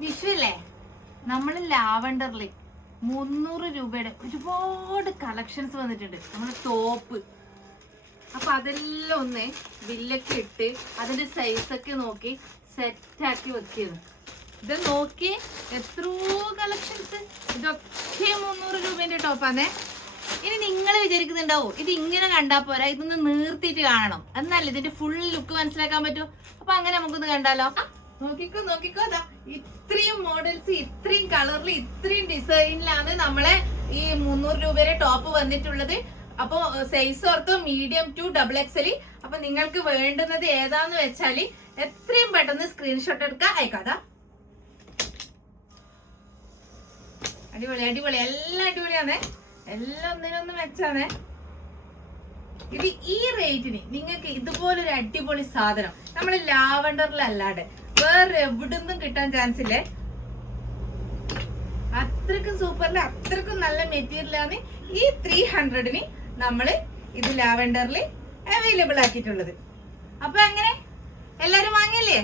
വിഷുവല്ലേ, നമ്മൾ ലാവണ്ടറില് 300 രൂപയുടെ ഒരുപാട് കളക്ഷൻസ് വന്നിട്ടുണ്ട്. നമ്മുടെ ടോപ്പ്. അപ്പൊ അതെല്ലാം ഒന്ന് ബില്ലൊക്കെ ഇട്ട് അതിന്റെ സൈസൊക്കെ നോക്കി സെറ്റാക്കി വെക്കിയത്. ഇത് നോക്കി എത്രയോ കളക്ഷൻസ്. ഇതൊക്കെ 300 രൂപേന്റെ ടോപ്പാന്നേ. ഇനി നിങ്ങൾ വിചാരിക്കുന്നുണ്ടാവോ ഇത് ഇങ്ങനെ കണ്ടാ പോരാ, ഇതൊന്ന് നീർത്തിയിട്ട് കാണണം, എന്നല്ല ഇതിന്റെ ഫുൾ ലുക്ക് മനസ്സിലാക്കാൻ പറ്റൂ. അപ്പൊ അങ്ങനെ നമുക്കൊന്ന് കണ്ടാലോ. നോക്കിക്കോ അതാ ഇത്രയും മോഡൽസ്, ഇത്രയും കളറിൽ, ഇത്രയും ഡിസൈനിലാണ് നമ്മളെ ഈ 300 രൂപയുടെ ടോപ്പ് വന്നിട്ടുള്ളത്. അപ്പൊ സൈസ് ഓർത്ത് മീഡിയം ടു XXL. അപ്പൊ നിങ്ങൾക്ക് വേണ്ടുന്നത് ഏതാന്ന് വെച്ചാല് എത്രയും പെട്ടെന്ന് സ്ക്രീൻഷോട്ട് എടുക്കുക, അയക്കാതാ. അടിപൊളി എല്ലാം അടിപൊളിയാണേ, എല്ലാം ഒന്നിനൊന്നും വെച്ചാണേ. ഇത് ഈ റേറ്റിന് നിങ്ങൾക്ക് ഇതുപോലൊരു അടിപൊളി സാധനം നമ്മള് ലാവണ്ടറിലല്ലാതെ വേറെ എവിടുന്നും കിട്ടാൻ ചാൻസ് ഇല്ലേ. അത്രക്കും സൂപ്പറില്, അത്രക്കും നല്ല മെറ്റീരിയലാണ് ഈ 300-ന് നമ്മള് ഇത് ലാവണ്ടറിൽ അവൈലബിൾ ആക്കിയിട്ടുള്ളത്. അപ്പൊ അങ്ങനെ എല്ലാരും വാങ്ങില്ലേ?